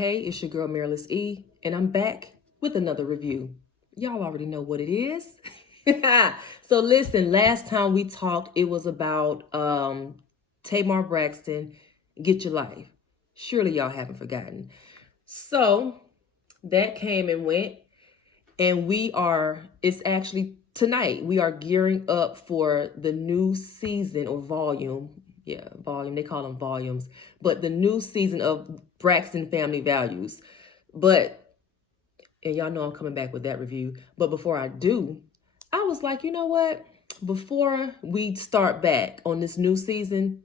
Hey, it's your girl Marilys E, and I'm back with another review. Y'all already know what it is. So listen, last time we talked, it was about Tamar Braxton, Get Your Life. Surely y'all haven't forgotten. So that came and went, and it's actually tonight, we are gearing up for the new season or volume. Yeah, volume, they call them volumes, but the new season of Braxton Family Values. And y'all know I'm coming back with that review. But before I do, I was like, you know what? Before we start back on this new season,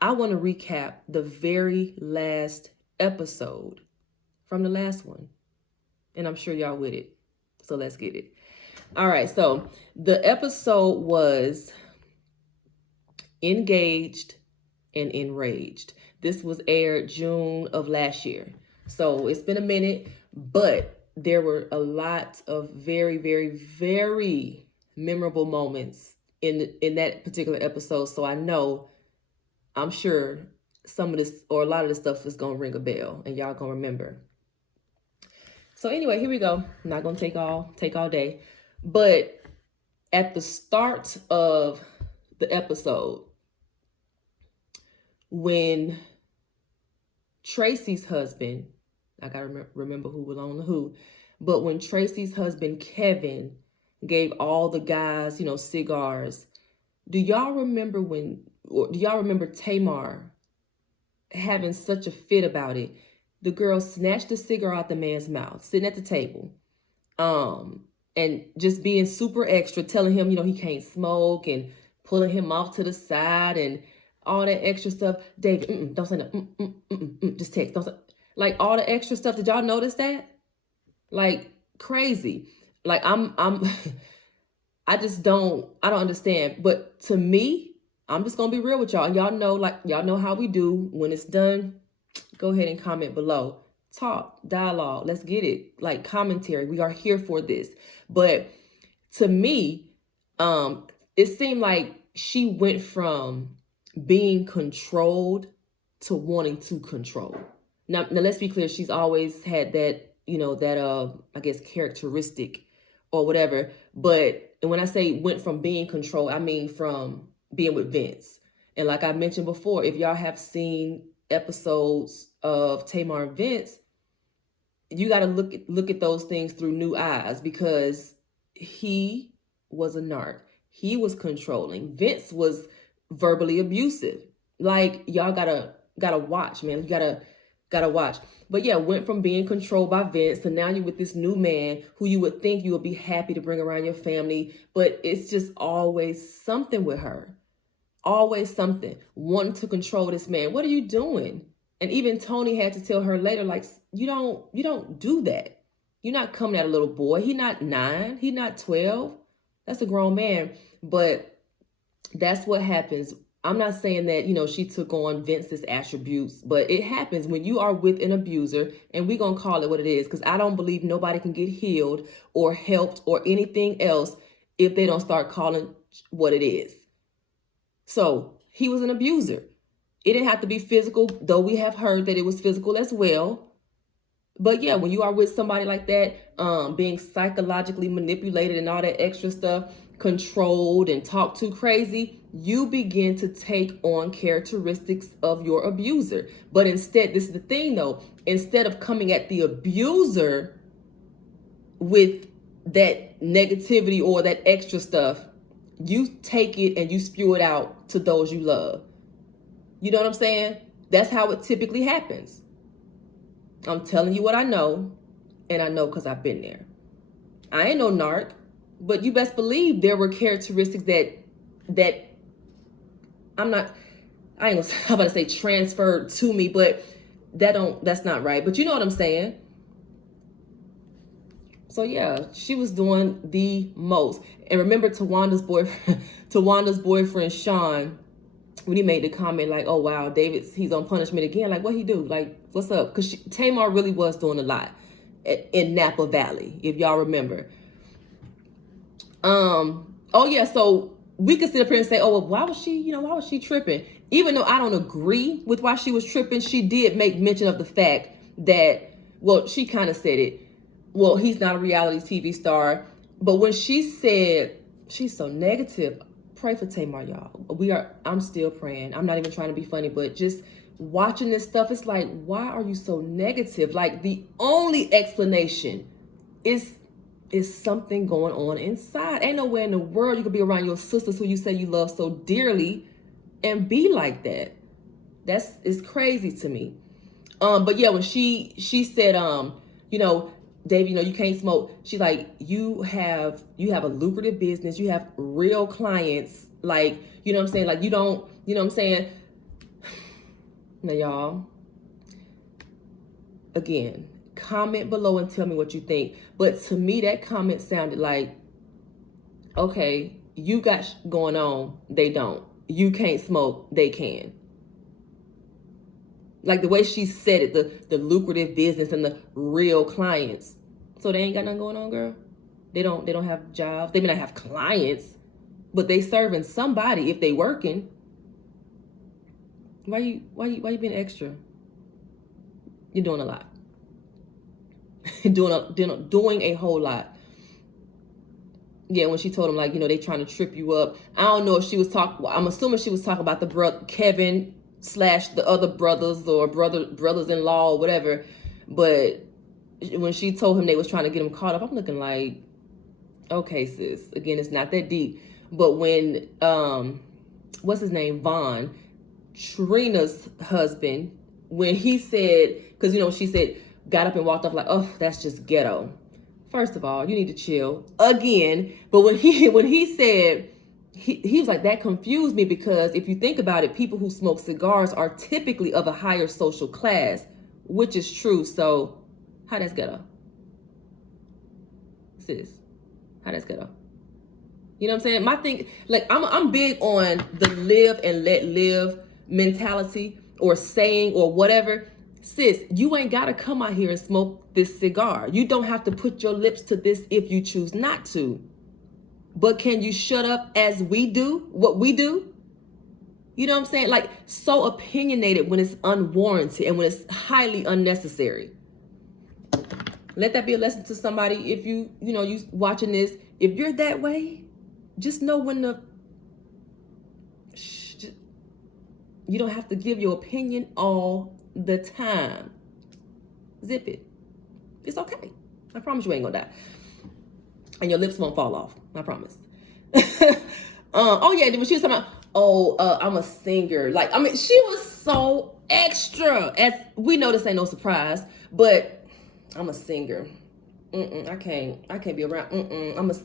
I want to recap the very last episode from the last one. And I'm sure y'all with it. So let's get it. All right. So the episode was Engaged and Enraged. This was aired June of last year. So it's been a minute, but there were a lot of very, very, very memorable moments in that particular episode. So I'm sure some of this or a lot of this stuff is going to ring a bell and y'all going to remember. So anyway, here we go. I'm not going to take all day, but at the start of the episode, when Tracy's husband, I gotta remember who was on the who, but when Tracy's husband, Kevin, gave all the guys, cigars, do y'all remember Tamar having such a fit about it? The girl snatched the cigar out the man's mouth, sitting at the table, and just being super extra, telling him, he can't smoke and pulling him off to the side and all that extra stuff. David, don't say no. Just text. Don't say, like all the extra stuff. Did y'all notice that? Like crazy. Like I don't understand. But to me, I'm just gonna be real with y'all. And y'all know how we do. When it's done, go ahead and comment below. Talk, dialogue. Let's get it. Like commentary. We are here for this. But to me, it seemed like she went from being controlled to wanting to control. Now let's be clear. She's always had that, I guess characteristic or whatever. But when I say went from being controlled, I mean from being with Vince. And like I mentioned before, if y'all have seen episodes of Tamar and Vince, you got to look at those things through new eyes, because he was a narc. He was controlling. Vince was verbally abusive. Like y'all gotta watch, man. You gotta watch. But yeah, went from being controlled by Vince to now you're with this new man who you would think you would be happy to bring around your family, but it's just always something with her. Always something. Wanting to control this man. What are you doing? And even Tony had to tell her later, like, you don't do that. You're not coming at a little boy. He's not 9. He's not 12. That's a grown man. But that's what happens. I'm not saying that, she took on Vince's attributes, but it happens when you are with an abuser, and we're going to call it what it is, because I don't believe nobody can get healed or helped or anything else if they don't start calling what it is. So he was an abuser. It didn't have to be physical, though we have heard that it was physical as well. But yeah, when you are with somebody like that, being psychologically manipulated and all that extra stuff, controlled and talked too crazy, you begin to take on characteristics of your abuser. But instead, this is the thing though, instead of coming at the abuser with that negativity or that extra stuff, you take it and you spew it out to those you love. You know what I'm saying? That's how it typically happens. I'm telling you what I know, and I know because I've been there. I ain't no narc, but you best believe there were characteristics that I'm about to say transferred to me, but that's not right. But you know what I'm saying? So yeah, she was doing the most. And remember Tawanda's boyfriend, Sean, when he made the comment like, oh wow, he's on punishment again. Like, what he do? Like, what's up? Because Tamar really was doing a lot in Napa Valley, if y'all remember. Oh yeah, so we could sit up here and say, oh, well, why was she tripping? Even though I don't agree with why she was tripping, she did make mention of the fact that, well, she kind of said it. Well, he's not a reality TV star. But when she said, she's so negative, pray for Tamar, y'all. I'm still praying. I'm not even trying to be funny, but just watching this stuff, it's like, why are you so negative? Like, the only explanation is something going on inside. Ain't nowhere in the world you could be around your sisters who you say you love so dearly and be like that. It's crazy to me. But yeah, when she said, David, you can't smoke. She's like, you have a lucrative business. You have real clients. Like, you know what I'm saying? Like, you don't, you know what I'm saying? Now, y'all, again, comment below and tell me what you think. But to me, that comment sounded like, okay, you got going on. They don't. You can't smoke. They can. Like the way she said it, the lucrative business and the real clients. So they ain't got nothing going on, girl. They don't have jobs. They may not have clients, but they serving somebody if they working. Why you being extra? You're doing a lot. doing a whole lot. Yeah, when she told him, like, they trying to trip you up. I don't know if she was talking. I'm assuming she was talking about the brother Kevin / the other brothers or brothers-in-law or whatever. But when she told him they was trying to get him caught up, I'm looking like, okay, sis. Again, it's not that deep. But when what's his name, Vaughn, Trina's husband, when he said, because she said, got up and walked off like, oh, that's just ghetto. First of all, you need to chill again. But when he said, he was like, that confused me, because if you think about it, people who smoke cigars are typically of a higher social class, which is true. So how that's ghetto? Sis, how that's ghetto? You know what I'm saying? My thing, like, I'm big on the live and let live mentality or saying or whatever. Sis, you ain't got to come out here and smoke this cigar. You don't have to put your lips to this if you choose not to. But can you shut up as we do what we do? You know what I'm saying? Like, so opinionated when it's unwarranted and when it's highly unnecessary. Let that be a lesson to somebody. If you watching this, if you're that way, just know when you don't have to give your opinion all the time. Zip it. It's okay. I promise you ain't gonna die. And your lips won't fall off. I promise. Oh yeah, when she was talking about, I'm a singer. Like, I mean, she was so extra. As we know, this ain't no surprise, but I'm a singer. I can't be around.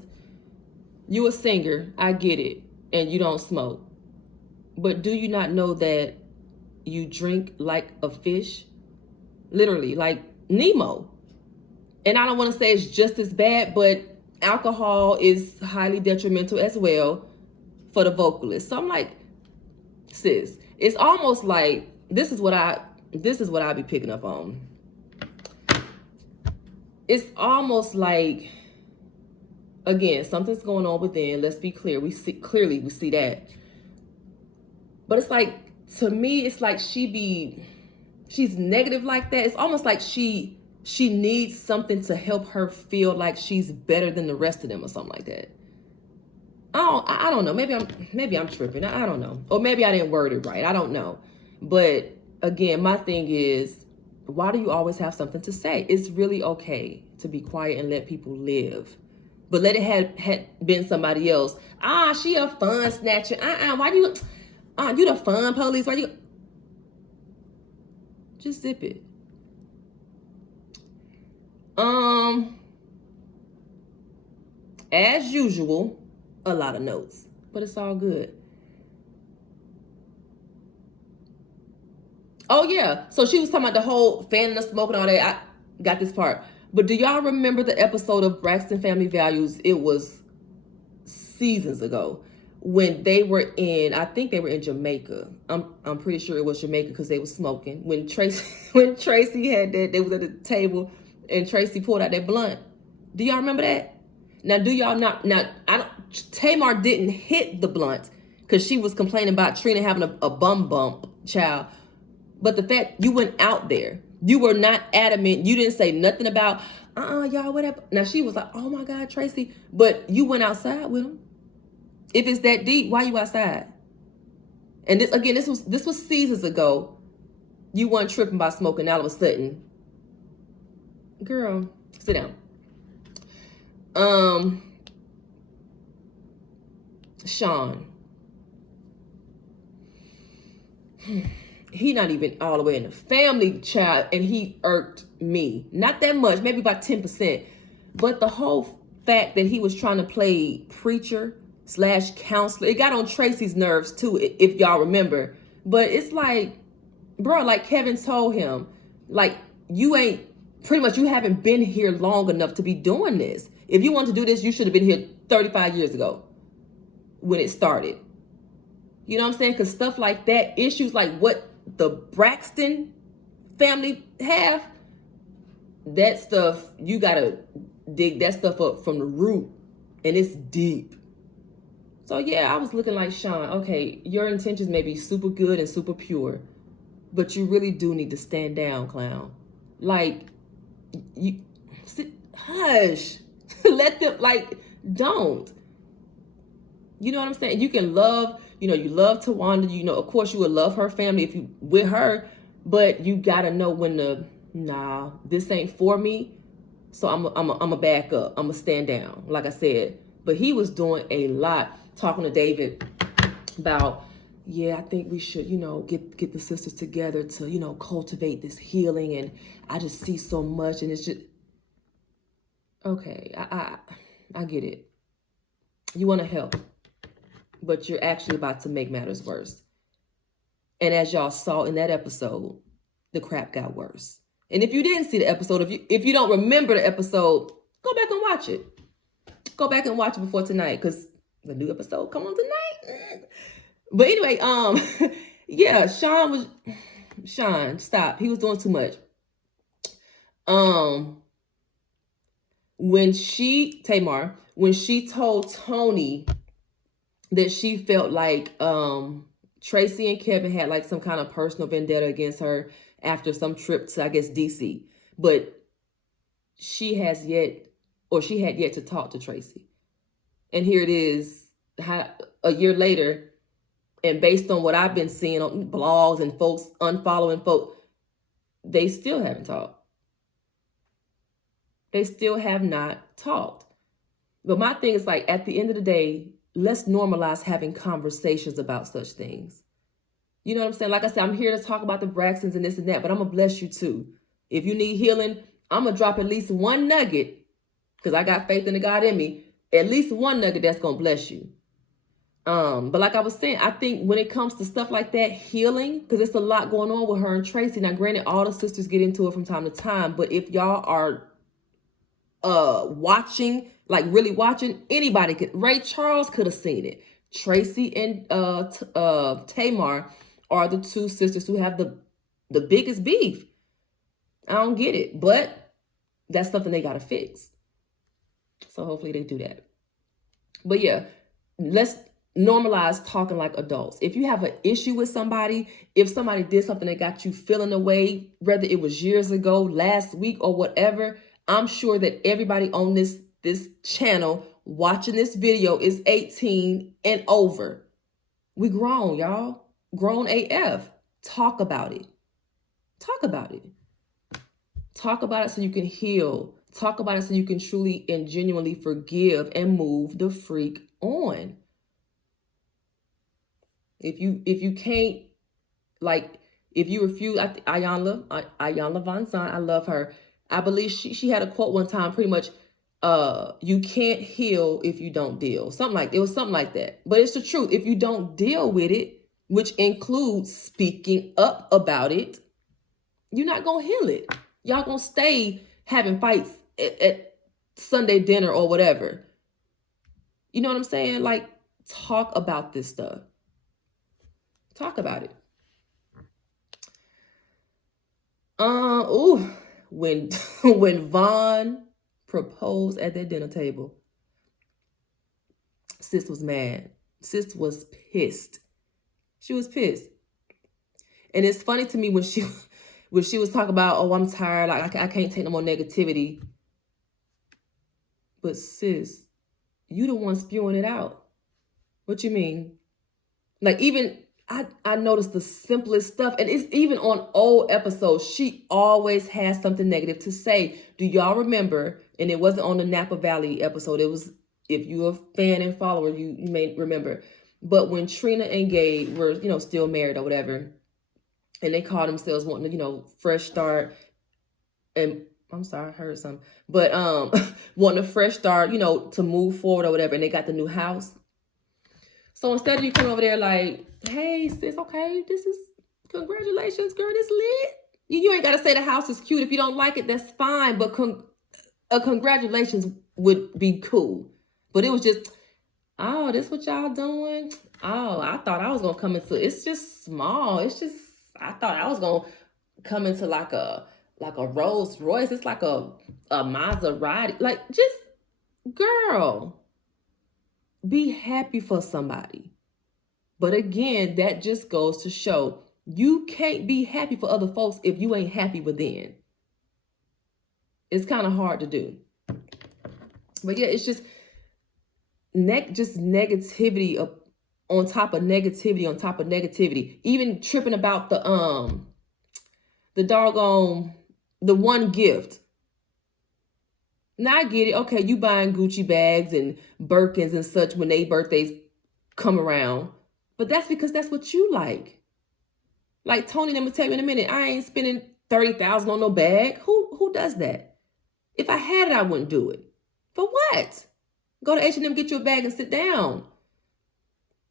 You a singer. I get it. And you don't smoke. But do you not know that you drink like a fish? Literally, like Nemo. And I don't want to say it's just as bad, but alcohol is highly detrimental as well for the vocalist. So I'm like, sis, it's almost like this is what I be picking up on. It's almost like, again, something's going on within. Let's be clear. We see that. But it's like, to me, it's like she's negative like that. It's almost like she needs something to help her feel like she's better than the rest of them or something like that. I don't know. Maybe I'm tripping. I don't know. Or maybe I didn't word it right. I don't know. But again, my thing is, why do you always have something to say? It's really okay to be quiet and let people live. But let it had been somebody else. She a fun snatcher. Why do you... you the fun police. Why you... Just zip it. As usual, a lot of notes, but it's all good. Oh yeah, so she was talking about the whole fan and the smoke and all that. I got this part. But do y'all remember the episode of Braxton Family Values? It was seasons ago when they were I think they were in Jamaica. I'm pretty sure it was Jamaica because they were smoking. When Tracy had that, they was at the table and Tracy pulled out that blunt. Do y'all remember that? Now, do y'all not? Now, Tamar didn't hit the blunt because she was complaining about Trina having a bum bump, child. But the fact you went out there, You were not adamant. You didn't say nothing about, y'all, whatever. Now she was like, oh my God, Tracy. But you went outside with him. If it's that deep, why you outside? And this again, this was seasons ago. You weren't tripping by smoking. All of a sudden, girl, sit down. Sean. He not even all the way in the family, child, and he irked me. Not that much, maybe about 10%. But the whole fact that he was trying to play preacher / counselor, it got on Tracy's nerves too, if y'all remember. But it's like, bro, like Kevin told him, like, you haven't been here long enough to be doing this. If you want to do this, you should have been here 35 years ago when it started. You know what I'm saying? Because stuff like that, issues like what the Braxton family have, that stuff, you got to dig that stuff up from the root. And it's deep. So yeah, I was looking like, Sean, okay, your intentions may be super good and super pure, but you really do need to stand down, clown. Like, you sit, hush. Let them, like, don't. You know what I'm saying? You can love, you love Tawanda, of course you would love her family if you with her, but you gotta know when this ain't for me. So I'm a back up. I'm gonna stand down, like I said. But he was doing a lot, talking to David about, yeah, I think we should, get the sisters together to, cultivate this healing. And I just see so much, and it's just, okay, I get it. You want to help, but you're actually about to make matters worse. And as y'all saw in that episode, the crap got worse. And if you didn't see the episode, if you don't remember the episode, go back and watch it. Go back and watch it before tonight, because the new episode come on tonight. But anyway, yeah, Sean, stop. He was doing too much. Tamar, when she told Tony that she felt like Tracy and Kevin had like some kind of personal vendetta against her after some trip to, I guess, DC. But she had yet to talk to Tracy. And here it is, a year later, and based on what I've been seeing on blogs and folks unfollowing folks, they still haven't talked. They still have not talked. But my thing is, like, at the end of the day, let's normalize having conversations about such things. You know what I'm saying? Like I said, I'm here to talk about the Braxtons and this and that, but I'm going to bless you too. If you need healing, I'm going to drop at least one nugget, because I got faith in the God in me, at least one nugget that's going to bless you. But like I was saying, I think when it comes to stuff like that, healing, because it's a lot going on with her and Tracy. Now, granted, all the sisters get into it from time to time, but if y'all are watching, like really watching, anybody could. Ray Charles could have seen it. Tracy and Tamar are the two sisters who have the biggest beef. I don't get it, but that's something they got to fix. So hopefully they do that. But yeah, let's normalize talking like adults. If you have an issue with somebody, if somebody did something that got you feeling away, whether it was years ago, last week, or whatever, I'm sure that everybody on this channel watching this video is 18 and over. We grown, y'all. Grown AF. Talk about it. Talk about it. Talk about it so you can heal. Talk about it so you can truly and genuinely forgive and move the freak on. If you can't, like, if you refuse, Ayanla Von Zahn, I love her. I believe she had a quote one time, pretty much, you can't heal if you don't deal. It was something like that. But it's the truth. If you don't deal with it, which includes speaking up about it, you're not going to heal it. Y'all going to stay having fights at Sunday dinner or whatever. You know what I'm saying? Like, talk about this stuff. Talk about it. When Vaughn proposed at that dinner table, sis was mad. Sis was pissed. She was pissed. And it's funny to me when Where she was talking about, oh, I'm tired, like I can't take no more negativity. But sis, you the one spewing it out. What you mean? Like, even I noticed the simplest stuff, and it's even on old episodes. She always has something negative to say. Do y'all remember? And it wasn't on the Napa Valley episode. It was, if you're a fan and follower, you may remember. But when Trina and Gabe were, still married or whatever, and they called themselves wanting to, fresh start. And I'm sorry, I heard something, but wanting a fresh start, to move forward or whatever, and they got the new house. So instead of you coming over there like, hey, sis, okay, this is, congratulations, girl, this lit. You ain't got to say the house is cute. If you don't like it, that's fine. But congratulations would be cool. But it was just, oh, this what y'all doing? Oh, I thought I was going to come into, it's just small. It's just, I thought I was going to come into like a Rolls Royce. It's like a Maserati. Like, just, girl, be happy for somebody. But again, that just goes to show you can't be happy for other folks if you ain't happy within. It's kind of hard to do. But yeah, it's just negativity on top of negativity on top of negativity. Even tripping about the one gift. Now I get it. Okay, you buying Gucci bags and Birkins and such when they birthdays come around. But that's because that's what you like. Like Tony, I'm gonna tell you in a minute, I ain't spending $30,000 on no bag. Who does that? If I had it, I wouldn't do it. For what? Go to H&M, get you a bag and sit down.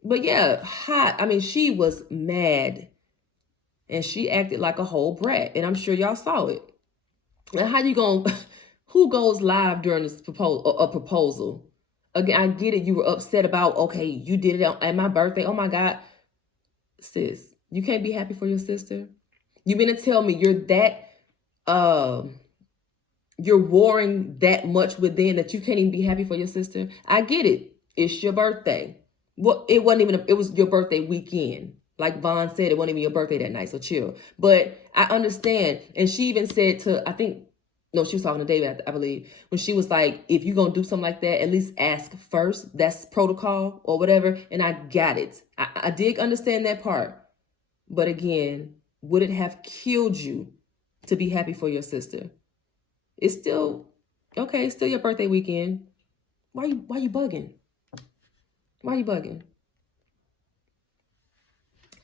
But yeah, hot. I mean, she was mad. And she acted like a whole brat. And I'm sure y'all saw it. And how you gonna, who goes live during this proposal? Again, I get it. You were upset about, okay, you did it at my birthday. Oh my God. Sis, you can't be happy for your sister. You mean to tell me you're that, you're warring that much within that you can't even be happy for your sister? I get it. It's your birthday. Well, it wasn't even, it was your birthday weekend. Like Vaughn said, it wasn't even your birthday that night, so chill. But I understand. And she even said to, she was talking to David, I believe, when she was like, if you're going to do something like that, at least ask first. That's protocol or whatever. And I got it. I did understand that part. But again, would it have killed you to be happy for your sister? It's still, okay, it's still your birthday weekend. Why you bugging? Why you bugging?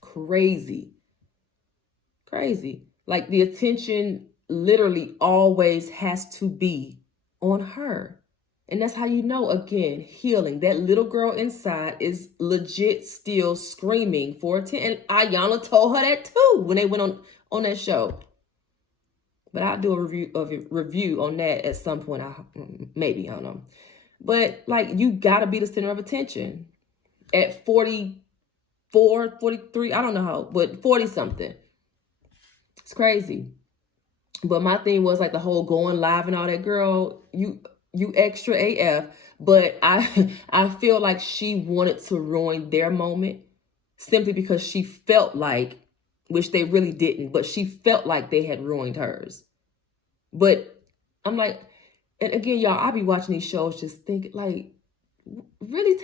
Crazy. Like the attention literally always has to be on her. And that's how you know, again, healing. That little girl inside is legit still screaming for attention. And Ayanna told her that too when they went on that show. But I'll do a review on that at some point. Maybe, I don't know. But like, you gotta be the center of attention. At 44, 43, I don't know how, but 40 something. It's crazy. But my thing was like the whole going live and all that, girl, you extra AF. But I feel like she wanted to ruin their moment simply because she felt like, which they really didn't, but she felt like they had ruined hers. But I'm like, and again, y'all, I be watching these shows just thinking like, really?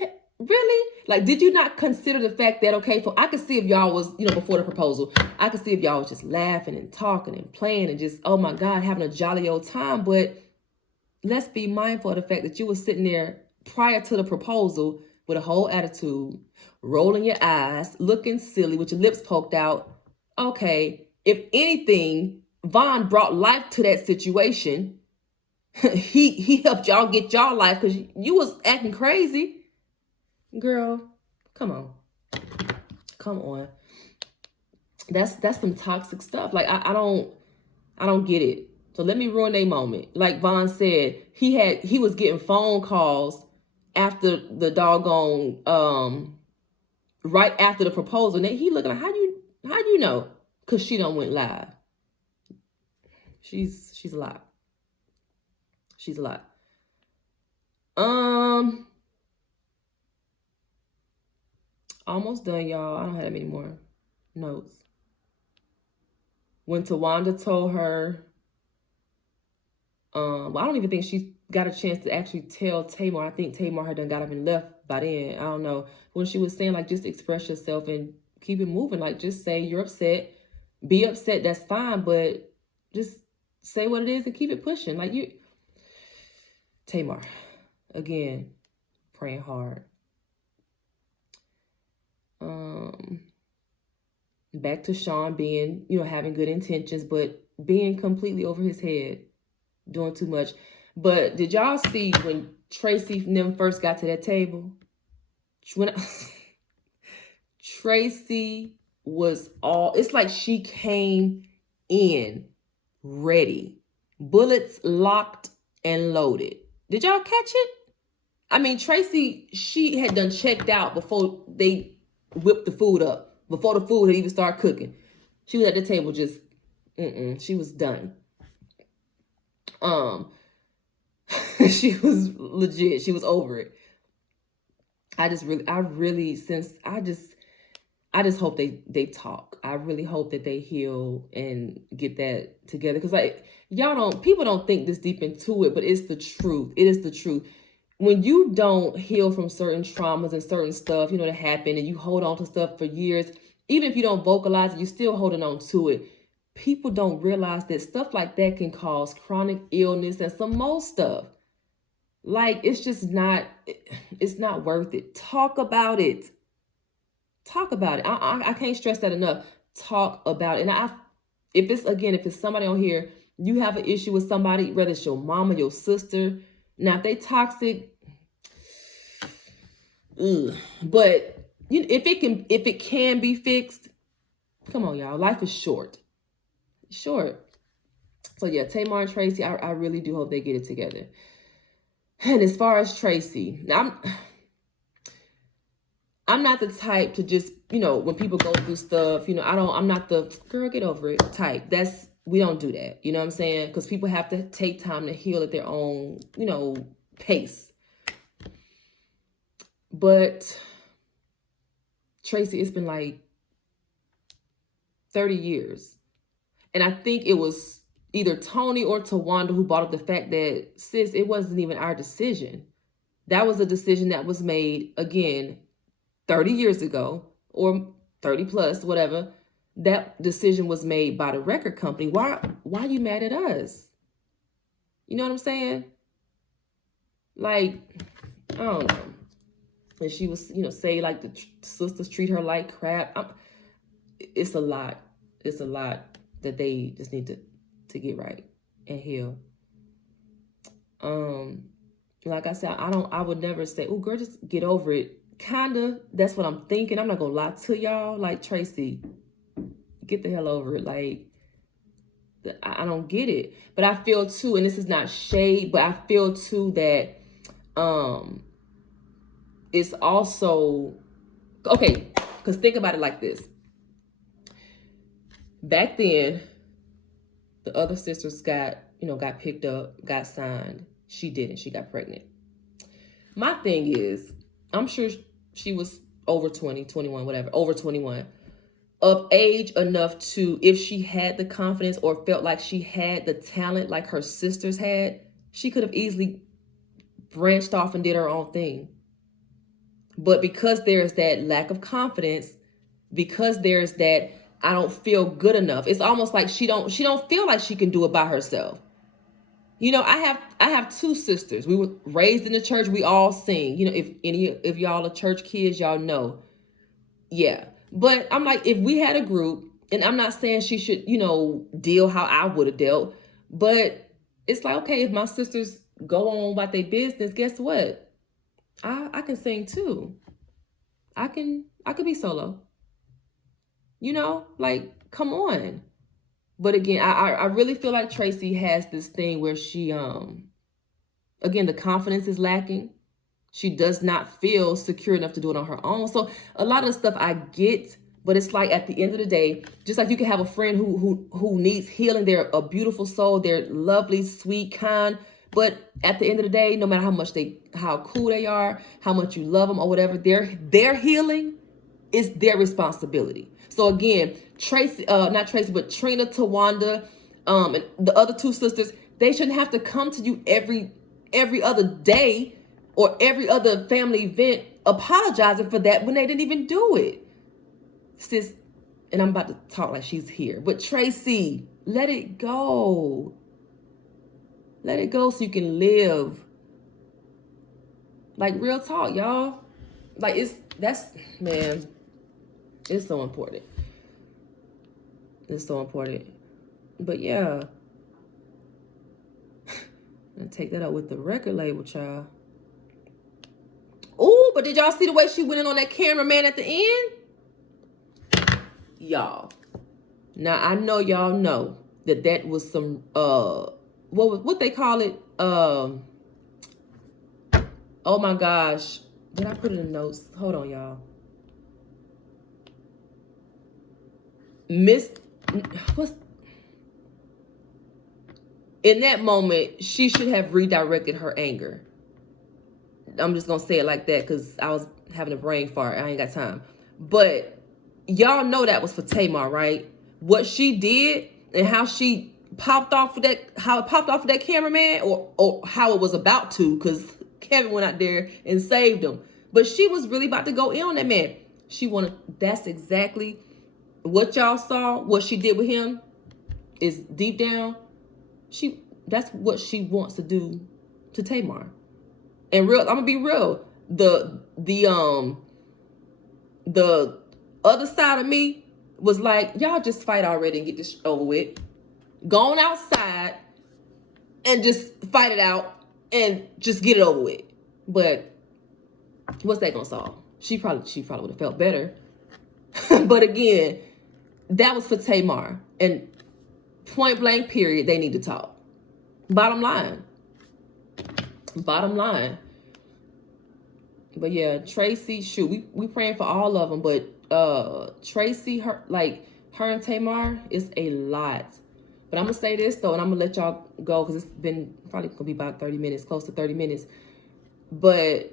Like, did you not consider the fact that, okay, I could see if y'all was, before the proposal, I could see if y'all was just laughing and talking and playing and just, oh my God, having a jolly old time. But let's be mindful of the fact that you were sitting there prior to the proposal with a whole attitude, rolling your eyes, looking silly with your lips poked out. Okay, if anything, Vaughn brought life to that situation. he helped y'all get y'all life because you was acting crazy. Girl, come on. That's some toxic stuff. Like, I don't get it. So let me ruin their moment. Like Vaughn said, he was getting phone calls after the doggone right after the proposal. And he looking like, how you know? Because she done went live. She's a lot. She's a lot. Almost done, y'all. I don't have that many more notes. when Tawanda told her, I don't even think she got a chance to actually tell Tamar. I think Tamar had done got up and left by then. I don't know. When she was saying, like, just express yourself and keep it moving. Like, just say you're upset. Be upset, that's fine, but just say what it is and keep it pushing. Like, Tamar, again, praying hard. Back to Sean being, having good intentions, but being completely over his head, doing too much. But did y'all see when Tracy and them first got to that table? Tracy was it's like she came in ready, bullets locked and loaded. Did y'all catch it? I mean, Tracy, she had done checked out before they whipped the food up, before the food had even started cooking. She was at the table just, she was done. She was legit. She was over it. I just hope they talk. I really hope that they heal and get that together. Because people don't think this deep into it, but it's the truth. It is the truth. When you don't heal from certain traumas and certain stuff, that happened, and you hold on to stuff for years, even if you don't vocalize it, you're still holding on to it. People don't realize that stuff like that can cause chronic illness and some more stuff. Like, it's not worth it. Talk about it. Talk about it. I can't stress that enough. Talk about it. And if it's somebody on here, you have an issue with somebody, whether it's your mama, your sister. Now, if they toxic, but if it can be fixed, come on, y'all. Life is short. So yeah, Tamar and Tracy, I really do hope they get it together. And as far as Tracy, now I'm not the type to just, when people go through stuff, I'm not the girl, get over it type. We don't do that. You know what I'm saying? Because people have to take time to heal at their own, pace. But Tracy, it's been like 30 years. And I think it was either Tony or Tawanda who brought up the fact that, sis, it wasn't even our decision. That was a decision that was made, again, 30 years ago, or 30 plus, whatever. That decision was made by the record company. Why are you mad at us? You know what I'm saying? Like, I don't know. And she was, say like the sisters treat her like crap. It's a lot. It's a lot that they just need to get right and heal. Like I said, I would never say, oh girl, just get over it. Kinda, that's what I'm thinking. I'm not gonna lie to y'all. Like, Tracy, get the hell over it. Like, I don't get it. But I feel too, and this is not shade, but I feel too that it's also okay, because think about it like this. Back then, the other sisters got picked up, got signed. She didn't. She got pregnant. My thing is, I'm sure she was over 20, 21, whatever, over 21, of age enough to, if she had the confidence or felt like she had the talent like her sisters had, she could have easily branched off and did her own thing. But because there's that lack of confidence, because there's that I don't feel good enough, it's almost like she don't feel like she can do it by herself. I have two sisters. We were raised in the church. We all sing. If y'all are church kids, y'all know. Yeah. But I'm like, if we had a group, and I'm not saying she should, deal how I would have dealt, but it's like, okay, if my sisters go on about their business, guess what? I can sing too. I could be solo. Like, come on. But again, I really feel like Tracy has this thing where she, again, the confidence is lacking. She does not feel secure enough to do it on her own. So a lot of the stuff I get, but it's like at the end of the day, just like you can have a friend who needs healing. They're a beautiful soul. They're lovely, sweet, kind. But at the end of the day, no matter how cool they are, how much you love them or whatever, they're healing. It's their responsibility. So again, Tracy, not Tracy, but Trina, Tawanda, and the other two sisters, they shouldn't have to come to you every other day or every other family event apologizing for that when they didn't even do it. Sis, and I'm about to talk like she's here, but Tracy, let it go. Let it go so you can live. Like, real talk, y'all. Like, man, it's so important. It's so important. But yeah, and take that up with the record label, child. Ooh, but did y'all see the way she went in on that cameraman at the end? Y'all. Now, I know y'all know that was some, what they call it? Oh my gosh. Did I put it in the notes? Hold on, y'all. In that moment, she should have redirected her anger. I'm just going to say it like that because I was having a brain fart. I ain't got time. But y'all know that was for Tamar, right? What she did and how she popped off of that cameraman, or how it was about to, because Kevin went out there and saved him. But she was really about to go in on that man. That's exactly what y'all saw. What she did with him is deep down, that's what she wants to do to Tamar. And I'm gonna be real. The other side of me was like, y'all just fight already and get this over with. Go on outside and just fight it out and just get it over with. But what's that gonna solve? She probably would have felt better. But again, that was for Tamar. And point blank period, they need to talk. Bottom line. But yeah, Tracy, shoot, we praying for all of them, but Tracy, her and Tamar is a lot. But I'm gonna say this though, and I'm gonna let y'all go because it's been probably gonna be about 30 minutes, close to 30 minutes. But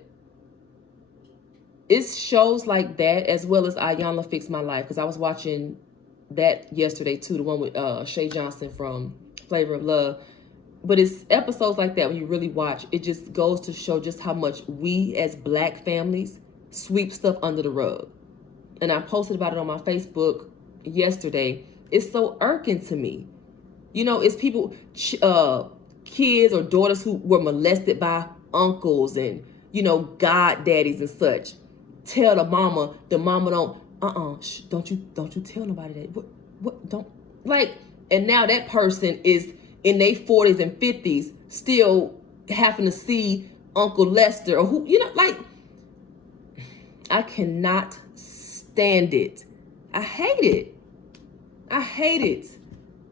it's shows like that, as well as Ayanna Fix My Life, because I was watching that yesterday too, the one with Shay Johnson from Flavor of Love. But it's episodes like that when you really watch, it just goes to show just how much we as Black families sweep stuff under the rug. And I posted about it on my Facebook yesterday. It's so irking to me. You know, it's people, kids or daughters who were molested by uncles and, goddaddies and such. Tell the mama don't, don't you tell nobody that. What, don't, and now that person is in their 40s and 50s still having to see Uncle Lester or who, I cannot stand it. I hate it.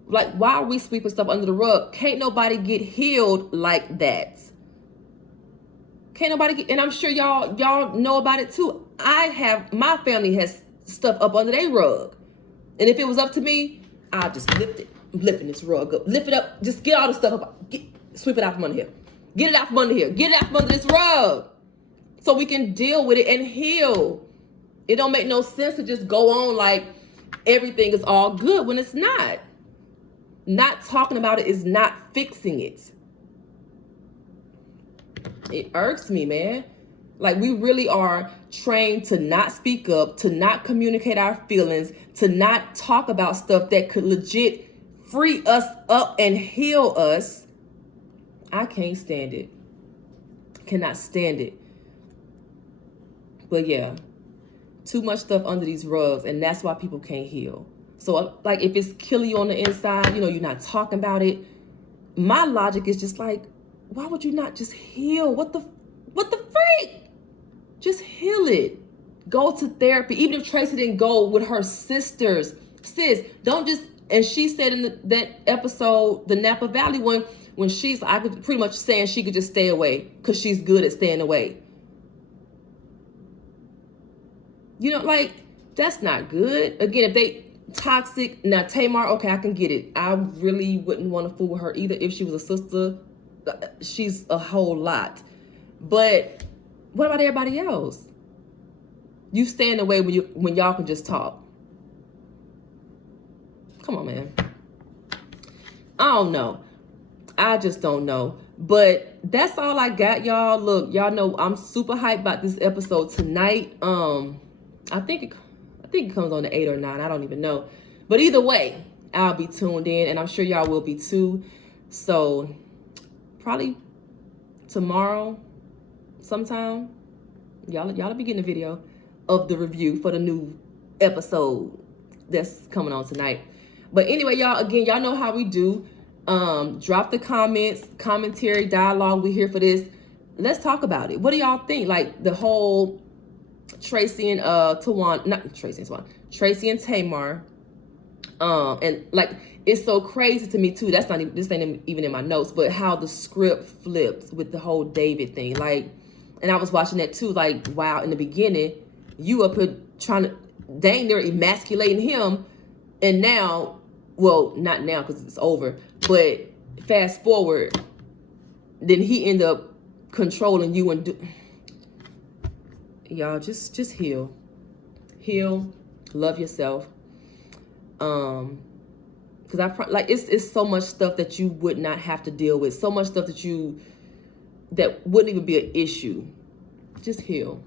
Like, why are we sweeping stuff under the rug? Can't nobody get healed like that. And I'm sure y'all know about it too. My family has stuff up under their rug. And if it was up to me, I'll just lift it. I'm lifting this rug up. Lift it up. Just get all the stuff up. Sweep it out from under here. Get it out from under here. Get it out from under this rug. So we can deal with it and heal. It don't make no sense to just go on like everything is all good when it's not. Not talking about it is not fixing it. It irks me, man. Like, we really are trained to not speak up, to not communicate our feelings, to not talk about stuff that could legit free us up and heal us. I can't stand it. Cannot stand it. But yeah, too much stuff under these rugs, and that's why people can't heal. So, like, if it's killing you on the inside, you're not talking about it. My logic is just like, why would you not just heal? What the freak? Just heal it. Go to therapy. Even if Tracy didn't go with her sisters, sis, don't just. And she said in that episode, the Napa Valley one, when I could pretty much saying she could just stay away because she's good at staying away. That's not good. Again, if they toxic, now Tamar, okay, I can get it. I really wouldn't want to fool with her either. If she was a sister, she's a whole lot. But what about everybody else? You stay in the way when y'all can just talk. Come on, man. I don't know. I just don't know. But that's all I got, y'all. Look, y'all know I'm super hyped about this episode tonight. I think it comes on the 8 or 9. I don't even know. But either way, I'll be tuned in, and I'm sure y'all will be too. So probably tomorrow sometime, y'all will be getting a video of the review for the new episode that's coming on tonight. But anyway, y'all, again, y'all know how we do. Drop the comments, commentary, dialogue. We're here for this. Let's talk about it. What do y'all think? Like the whole Tracy and Tracy and Tamar. And like it's so crazy to me too. This ain't even in my notes, but how the script flipped with the whole David thing. Like, and I was watching that too. Like, wow, in the beginning, you up here trying to dang near emasculating him, and now. Well, not now because it's over, but fast forward, then he end up controlling you and y'all just heal, love yourself. Because like it's so much stuff that you would not have to deal with, so much stuff that wouldn't even be an issue. Just heal.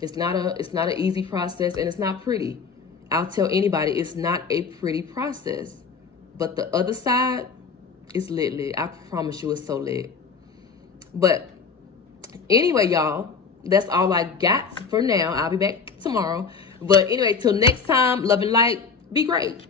It's not an easy process, and it's not pretty. I'll tell anybody it's not a pretty process, but the other side is lit. I promise you it's so lit. But anyway, y'all, that's all I got for now. I'll be back tomorrow. But anyway, till next time, love and light. Be great.